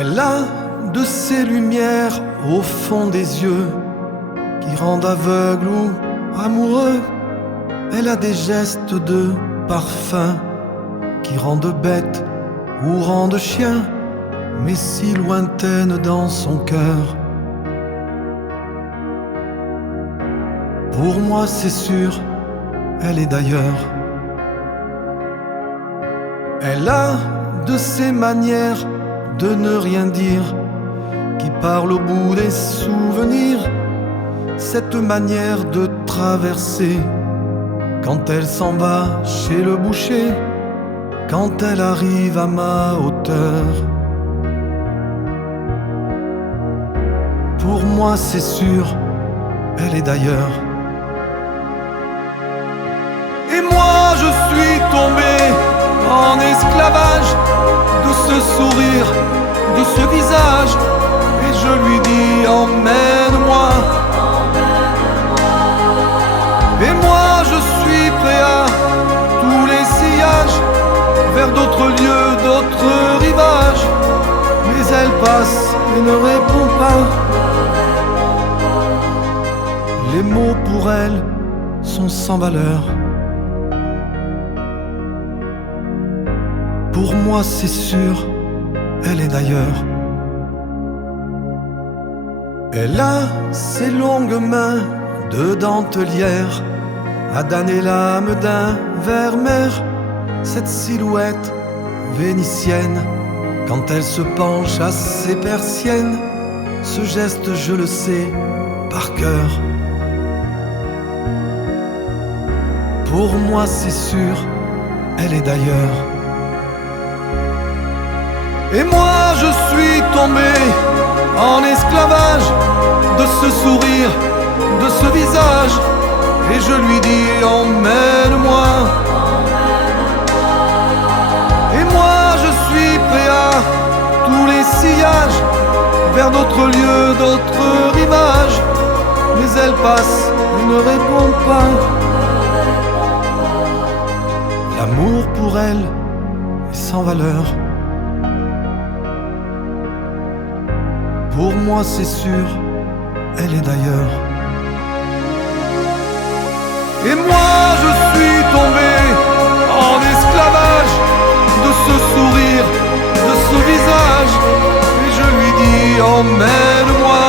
Elle a de ces lumières au fond des yeux qui rendent aveugle ou amoureux. Elle a des gestes de parfum qui rendent bête ou rendent chien, mais si lointaine dans son cœur. Pour moi c'est sûr, elle est d'ailleurs. Elle a de ces manières de ne rien dire qui parle au bout des souvenirs, cette manière de traverser quand elle s'en va chez le boucher, quand elle arrive à ma hauteur. Pour moi c'est sûr, elle est d'ailleurs. Et moi je suis tombé en esclavage de ce sourire, de ce visage, et je lui dis emmène-moi. Et moi je suis prêt à tous les sillages, vers d'autres lieux, d'autres rivages, mais elle passe et ne répond pas. Les mots pour elle sont sans valeur. Pour moi c'est sûr, elle est d'ailleurs. Elle a ses longues mains de dentelière à damner l'âme d'un ver-mer, cette silhouette vénitienne quand elle se penche à ses persiennes, ce geste je le sais par cœur. Pour moi c'est sûr, elle est d'ailleurs. Et moi je suis tombé en esclavage de ce sourire, de ce visage, et je lui dis emmène-moi. Et moi je suis prêt à tous les sillages, vers d'autres lieux, d'autres rivages, mais elle passe et ne répond pas. L'amour pour elle est sans valeur. Pour moi c'est sûr, elle est d'ailleurs. Et moi je suis tombé en esclavage de ce sourire, de ce visage, et je lui dis emmène-moi.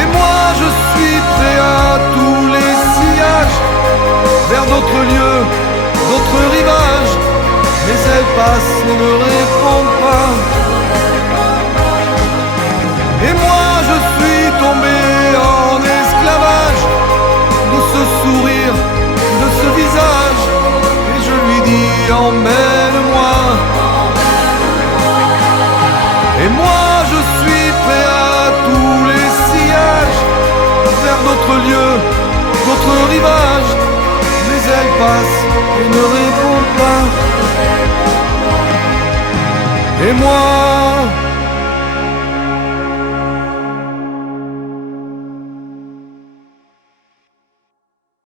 Et moi je suis prêt à tous les sillages, vers d'autres lieux, d'autres rivages, mais elle passe et ne répond pas. Et moi je suis tombé en esclavage de ce sourire, de ce visage, et je lui dis emmène-moi. Et moi je suis prêt à tous les sillages, vers d'autres lieux, d'autres rivages, mais elle passe et ne répond pas. Et moi